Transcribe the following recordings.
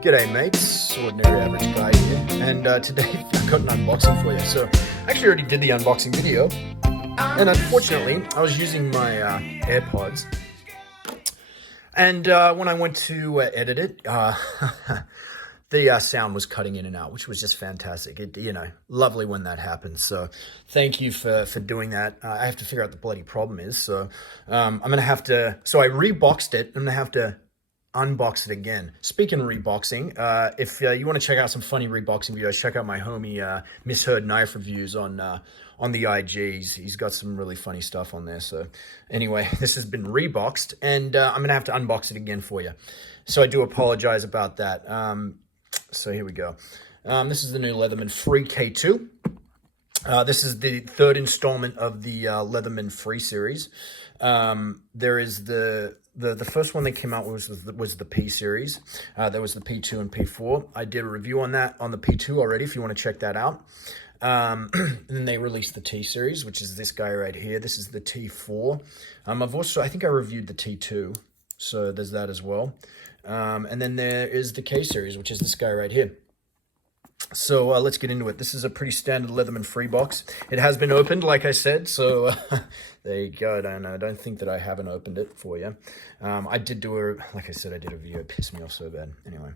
G'day mates, ordinary average guy here, and today I've got an unboxing for you. So I actually already did the unboxing video, and unfortunately I was using my AirPods, and when I went to edit it, the sound was cutting in and out, which was just fantastic. Lovely when that happens. So thank you for doing that. I have to figure out what the bloody problem is. So I'm going to have to, so I reboxed it. I'm going to have to unbox it again. Speaking of reboxing, if you want to check out some funny reboxing videos, check out my homie Misheard Knife Reviews on the IGs. He's got some really funny stuff on there. So anyway, this has been reboxed, and I'm going to have to unbox it again for you. So I do apologize about that. So here we go. This is the new Leatherman Free K2. This is the third installment of the Leatherman Free series. There is the first one that came out was the P series. There was the P2 and P4. I did a review on that on the P2 already, if you want to check that out. Then they released the T series, which is this guy right here. This is the T4. I think I reviewed the T2, so there's that as well. And then there is the K series, which is this guy right here. So let's get into it. This is a pretty standard Leatherman Free box. It has been opened, like I said, so there you go. I don't think that I haven't opened it for you. I did do like I said, I did a video. It pissed me off so bad. Anyway,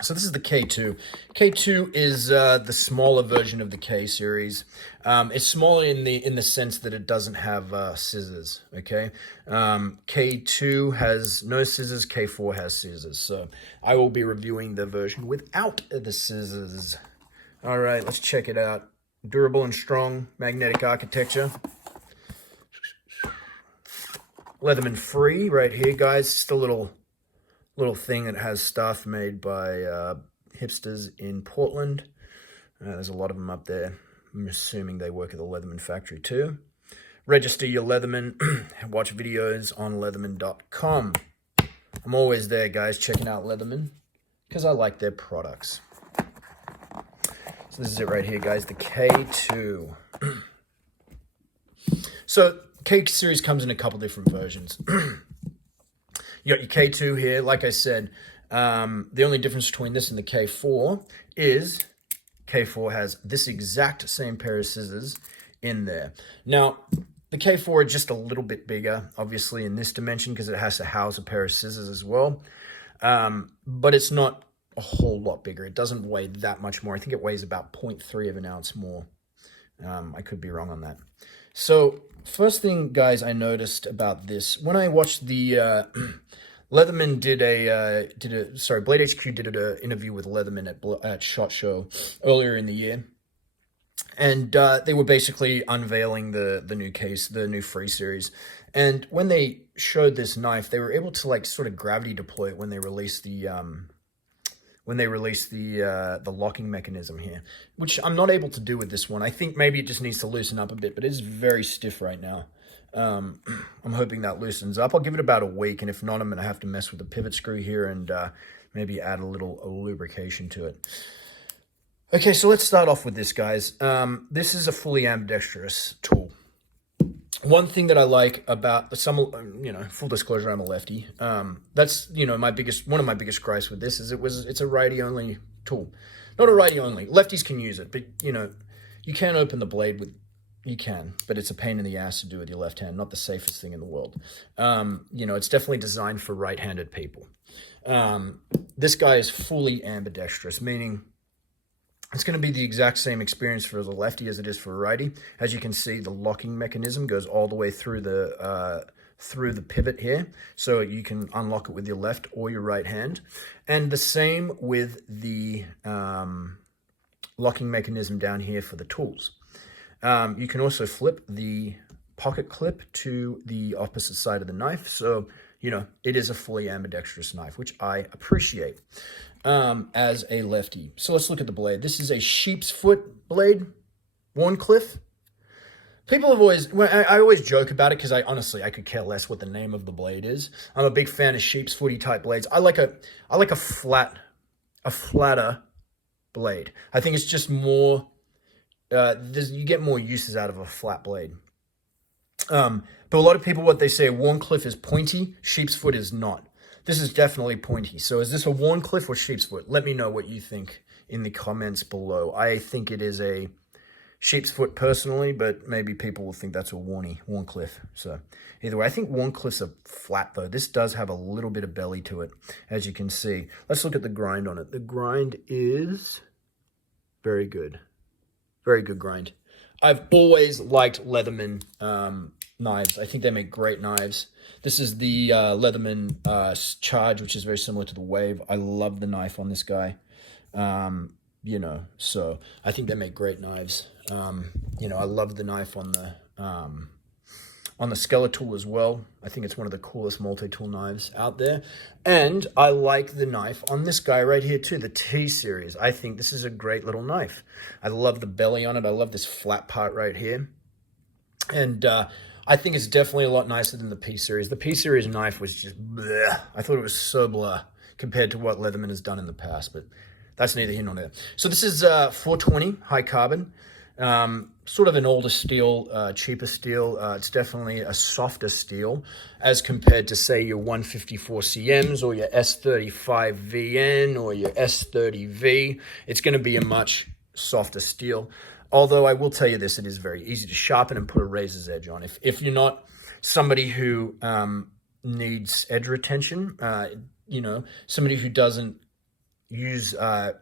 so this is the K2. K2 is the smaller version of the K series. It's smaller in the sense that it doesn't have scissors. Okay, K2 has no scissors. K4 has scissors. So I will be reviewing the version without the scissors. All right, let's check it out. Durable and strong magnetic architecture. Leatherman Free right here, guys. Just a little thing that has stuff made by hipsters in Portland. There's a lot of them up there. I'm assuming they work at the Leatherman factory too. Register your Leatherman. Watch videos on leatherman.com. I'm always there, guys, checking out Leatherman because I like their products. So this is it right here, guys, the K2. So K series comes in a couple different versions. You got your K2 here. Like I said, the only difference between this and the K4 is K4 has this exact same pair of scissors in there. Now, the K4 are just a little bit bigger, obviously, in this dimension because it has to house a pair of scissors as well. But it's not a whole lot bigger. It doesn't weigh that much more. I think it weighs about 0.3 of an ounce more. I could be wrong on that. So first thing, guys, I noticed about this, when I watched the Leatherman Blade HQ did an interview with Leatherman at SHOT Show earlier in the year, and they were basically unveiling the new Free series. And when they showed this knife, they were able to like sort of gravity deploy it when they released the locking mechanism here, which I'm not able to do with this one. I think maybe it just needs to loosen up a bit, but it's very stiff right now. I'm hoping that loosens up. I'll give it about a week, and if not, I'm going to have to mess with the pivot screw here and maybe add a little lubrication to it. Okay, so let's start off with this, guys. This is a fully ambidextrous tool. One thing that I like about full disclosure, I'm a lefty. That's, one of my biggest gripes with this is it's a righty only tool. Not a righty only. Lefties can use it, but you can open the blade with, but it's a pain in the ass to do with your left hand. Not the safest thing in the world. It's definitely designed for right-handed people. This guy is fully ambidextrous, meaning it's going to be the exact same experience for the lefty as it is for a righty. As you can see, the locking mechanism goes all the way through the pivot here, so you can unlock it with your left or your right hand. And the same with the locking mechanism down here for the tools. You can also flip the pocket clip to the opposite side of the knife, so it is a fully ambidextrous knife, which I appreciate as a lefty. So let's look at the blade. This is a sheep's foot blade, Warncliffe. People have always, I always joke about it because I could care less what the name of the blade is. I'm a big fan of sheep's footy type blades. I like a flatter blade. I think it's just more, you get more uses out of a flat blade. But a lot of people, what they say, Warncliffe is pointy, sheep's foot is not. This is definitely pointy. So is this a Wharncliffe or sheepsfoot? Let me know what you think in the comments below. I think it is a sheepsfoot personally, but maybe people will think that's a Wharncliffe. So either way, I think Wharncliffe's are flat though. This does have a little bit of belly to it, as you can see. Let's look at the grind on it. The grind is very good. Very good grind. I've always liked Leatherman knives. I think they make great knives. This is the Leatherman Charge, which is very similar to the Wave. I love the knife on this guy. You know, so I think they make great knives. You know, I love the knife on the Skeletal as well. I think it's one of the coolest multi-tool knives out there. And I like the knife on this guy right here too, the T series. I think this is a great little knife. I love the belly on it. I love this flat part right here. And I think it's definitely a lot nicer than the P series. The P series knife was just bleh. I thought it was so blah compared to what Leatherman has done in the past, but that's neither here nor there. So this is 420 high carbon. Sort of an older steel, cheaper steel. It's definitely a softer steel as compared to, say, your 154 CMs or your S35 VN or your S30V. It's going to be a much softer steel. Although I will tell you this, it is very easy to sharpen and put a razor's edge on. If you're not somebody who needs edge retention, you know, somebody who doesn't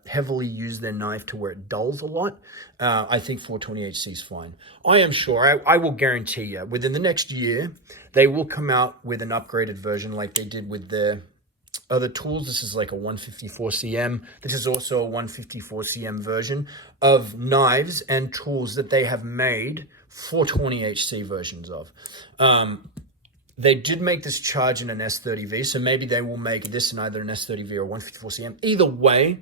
heavily use their knife to where it dulls a lot, I think 420HC is fine. I am sure, I will guarantee you, within the next year, they will come out with an upgraded version like they did with their other tools. This is like a 154 CM. This is also a 154 CM version of knives and tools that they have made 420HC versions of. They did make this Charge in an S30V, so maybe they will make this in either an S30V or 154 CM. Either way,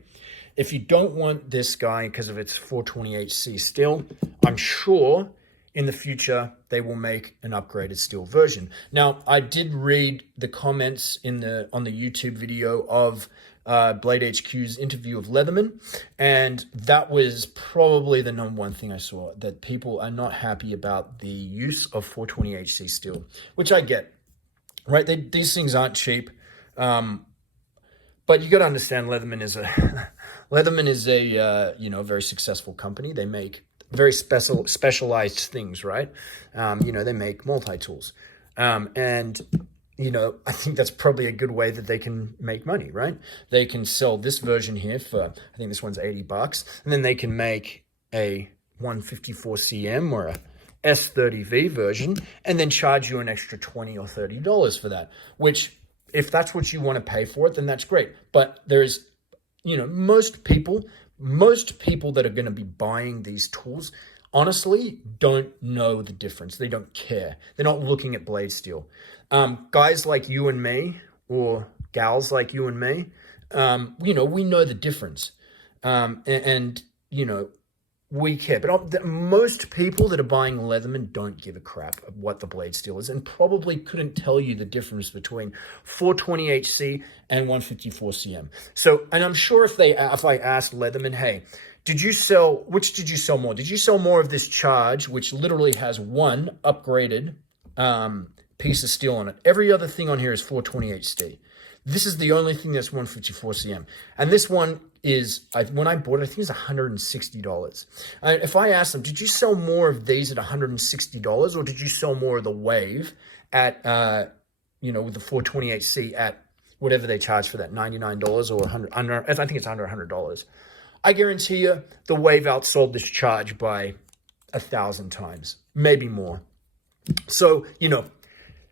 if you don't want this guy because of its 420HC steel, I'm sure in the future they will make an upgraded steel version. Now, I did read the comments on the YouTube video of Blade HQ's interview of Leatherman, and that was probably the #1 thing I saw, that people are not happy about the use of 420HC steel, which I get, right? These things aren't cheap, but you got to understand Leatherman is a you know, very successful company. They make very specialized things, right? You know, they make multi-tools, and you know, I think that's probably a good way that they can make money, right? They can sell this version here for, I think this one's $80, and then they can make a 154 CM or a S30V version and then charge you an extra $20 or $30 for that, which if that's what you want to pay for it, then that's great. But there's, you know, most people that are going to be buying these tools honestly don't know the difference. They don't care. They're not looking at blade steel. Guys like you and me, or gals like you and me, you know, we know the difference. And you know, we care. But most people that are buying Leatherman don't give a crap of what the blade steel is, and probably couldn't tell you the difference between 420HC and 154 CM. So, and I'm sure if I asked Leatherman, hey, which did you sell more? Did you sell more of this Charge, which literally has one upgraded piece of steel on it? Every other thing on here is 420HC. This is the only thing that's 154 CM. And this one is, when I bought it, I think it's $160. If I asked them, did you sell more of these at $160, or did you sell more of the Wave at, you know, with the 420HC at whatever they charge for that, $99 or $100, I think it's under $100. I guarantee you the Wave outsold this Charge by 1,000 times, maybe more. So, you know,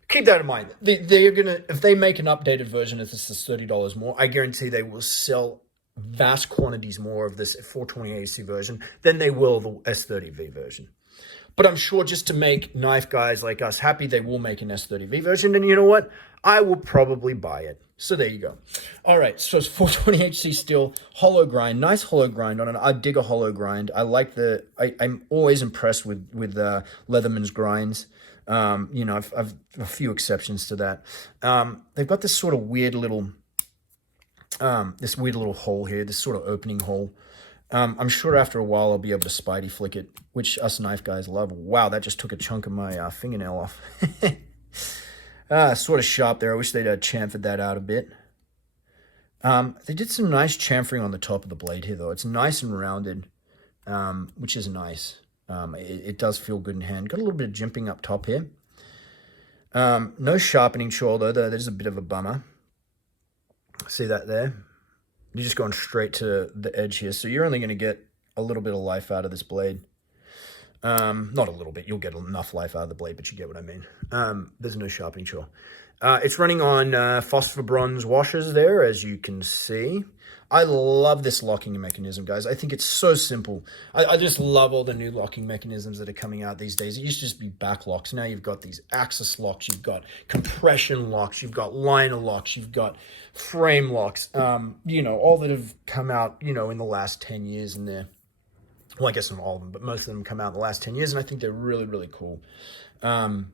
keep that in mind. They're gonna, if they make an updated version, if this is $30 more, I guarantee they will sell vast quantities more of this 420HC version than they will the S30V version. But I'm sure just to make knife guys like us happy, they will make an S30V version. And you know what? I will probably buy it. So there you go. All right, so it's 420HC steel, hollow grind, nice hollow grind on it. I dig a hollow grind. I like I'm always impressed with Leatherman's grinds. You know, I've a few exceptions to that. They've got this sort of weird little, hole here, this sort of opening hole. I'm sure after a while I'll be able to Spidey flick it, which us knife guys love. Wow, that just took a chunk of my fingernail off. Sort of sharp there. I wish they'd chamfered that out a bit. They did some nice chamfering on the top of the blade here, though. It's nice and rounded, which is nice. It does feel good in hand. Got a little bit of jimping up top here. No sharpening choil, though. That is a bit of a bummer. See that there? You're just going straight to the edge here. So you're only going to get a little bit of life out of this blade. Not a little bit. You'll get enough life out of the blade, but you get what I mean. There's no sharpening choil. It's running on phosphor bronze washers there, as you can see. I love this locking mechanism, guys. I think it's so simple. I just love all the new locking mechanisms that are coming out these days. It used to just be back locks. Now you've got these axis locks, you've got compression locks, you've got liner locks, you've got frame locks, you know, all that have come out, you know, in the last 10 years in there. Well, I guess not all of them, but most of them come out in the last 10 years, and I think they're really, really cool. But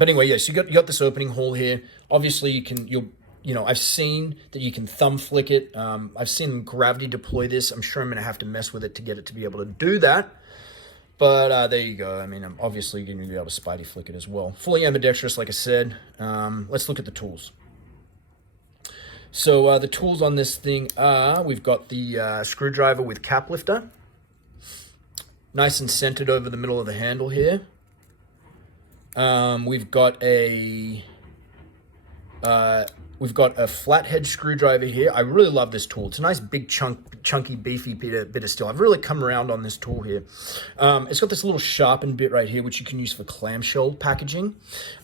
anyway, yes, you got this opening hole here. Obviously, you know, I've seen that you can thumb flick it. I've seen them gravity deploy this. I'm sure I'm going to have to mess with it to get it to be able to do that. But there you go. I mean, I'm obviously going to be able to spidey flick it as well. Fully ambidextrous, like I said. Let's look at the tools. So the tools on this thing are, we've got the screwdriver with cap lifter. Nice and centered over the middle of the handle here. We've got a flathead screwdriver here. I really love this tool. It's a nice big chunky beefy bit of steel. I've really come around on this tool here. It's got this little sharpened bit right here, which you can use for clamshell packaging.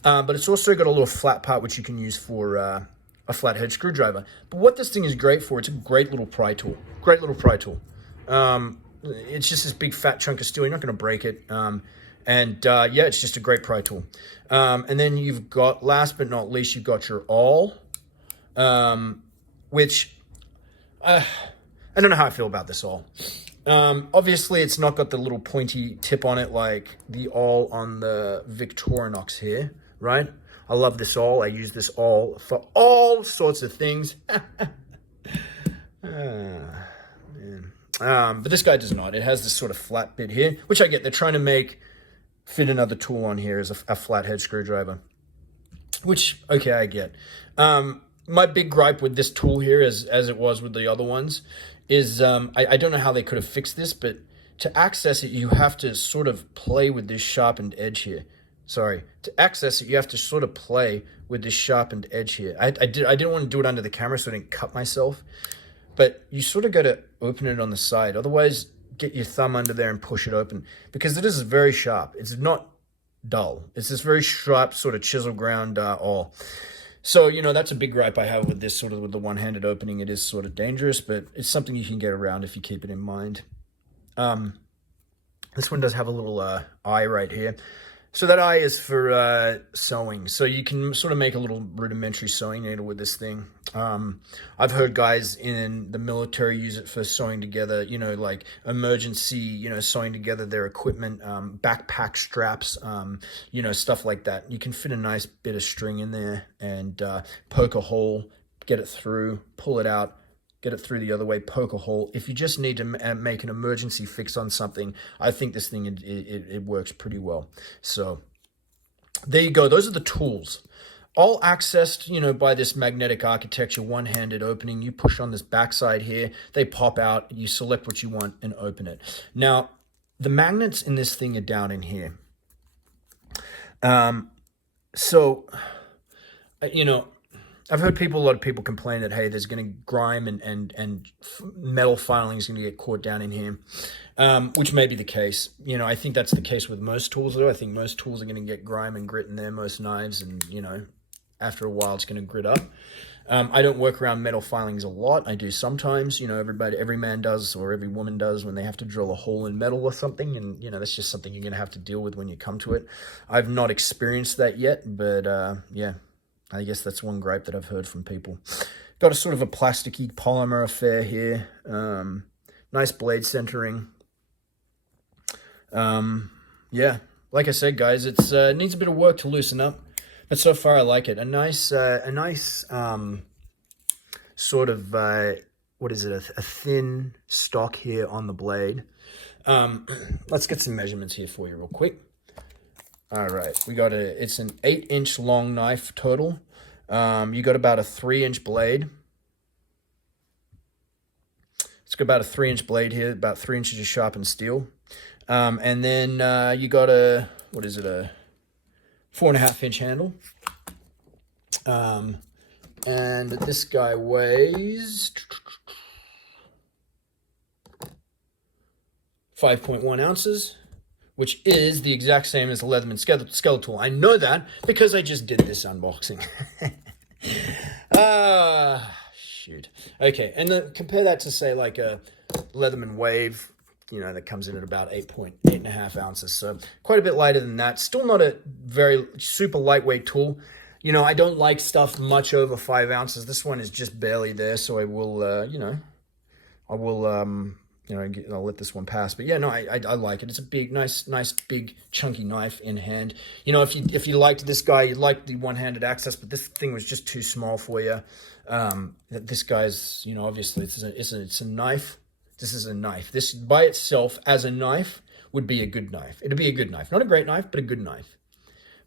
But it's also got a little flat part, which you can use for a flathead screwdriver. But what this thing is great for, it's a great little pry tool. Great little pry tool. It's just this big fat chunk of steel. You're not going to break it. Yeah, it's just a great pry tool. And then you've got, last but not least, you've got your awl, which I don't know how I feel about this awl. Obviously, it's not got the little pointy tip on it like the awl on the Victorinox here, right? I love this awl. I use this awl for all sorts of things. Man. But this guy does not. It has this sort of flat bit here, which I get. They're trying to fit another tool on here as a flathead screwdriver, which, okay, I get. My big gripe with this tool here, as it was with the other ones, is I don't know how they could have fixed this, but to access it, you have to sort of play with this sharpened edge here. Sorry, to access it, you have to sort of play with this sharpened edge here. I didn't want to do it under the camera, so I didn't cut myself. But you sort of got to open it on the side. Otherwise, get your thumb under there and push it open, because it is very sharp. It's not dull. It's this very sharp sort of chisel ground awl. So, you know, that's a big gripe I have with this sort of with the one-handed opening. It is sort of dangerous, but it's something you can get around if you keep it in mind. This one does have a little eye right here. So that eye is for sewing. So you can sort of make a little rudimentary sewing needle with this thing. I've heard guys in the military use it for sewing together, you know, like emergency, you know, sewing together their equipment, backpack straps, you know, stuff like that. You can fit a nice bit of string in there and poke a hole, get it through, pull it out, get it through the other way, poke a hole. If you just need to make an emergency fix on something, I think this thing, it works pretty well. So there you go. Those are the tools. All accessed, you know, by this magnetic architecture, one-handed opening. You push on this backside here, they pop out, you select what you want and open it. Now, the magnets in this thing are down in here. So, you know, I've heard a lot of people complain that, hey, there's going to grime and metal filing is going to get caught down in here, which may be the case. You know, I think that's the case with most tools, though. I think most tools are going to get grime and grit in there, most knives, and, you know, after a while, it's going to grit up. I don't work around metal filings a lot. I do sometimes, you know, every man does, or every woman does, when they have to drill a hole in metal or something, and, you know, that's just something you're going to have to deal with when you come to it. I've not experienced that yet, but, yeah. I guess that's one gripe that I've heard from people. Got a sort of a plasticky polymer affair here. Nice blade centering. Yeah, like I said, guys, it needs a bit of work to loosen up, but so far I like it. A nice sort of what is it? A thin stock here on the blade. Let's get some measurements here for you real quick. All right, it's an 8-inch long knife total. You got about a 3-inch blade. It's got about a 3-inch blade here, about 3 inches of sharpened steel. And then you got a, what is it, a 4.5-inch handle. And this guy weighs 5.1 ounces, which is the exact same as the Leatherman skeletal. I know that because I just did this unboxing. Shoot. Okay, and then compare that to, say, like a Leatherman Wave, you know, that comes in at about 8.5 ounces. So quite a bit lighter than that. Still not a very super lightweight tool. You know, I don't like stuff much over 5 ounces. This one is just barely there, so I will, you know, I'll let this one pass. But yeah, no, I like it. It's a big, nice, big, chunky knife in hand. You know, if you liked this guy, you liked the one-handed access, but this thing was just too small for you. This guy's, you know, obviously it's a knife. This is a knife. This by itself as a knife would be a good knife. It'd be a good knife. Not a great knife, but a good knife.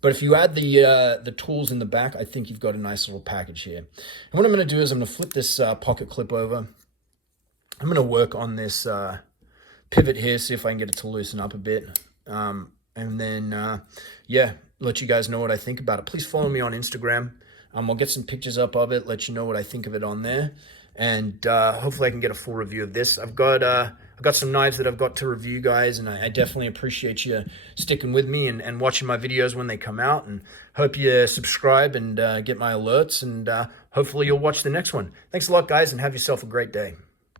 But if you add the tools in the back, I think you've got a nice little package here. And what I'm going to do is I'm going to flip this pocket clip over. I'm going to work on this pivot here, see if I can get it to loosen up a bit. And then, yeah, let you guys know what I think about it. Please follow me on Instagram. I'll get some pictures up of it, let you know what I think of it on there. And hopefully I can get a full review of this. I've got some knives that I've got to review, guys, and I definitely appreciate you sticking with me and watching my videos when they come out. And hope you subscribe and get my alerts, and hopefully you'll watch the next one. Thanks a lot, guys, and have yourself a great day.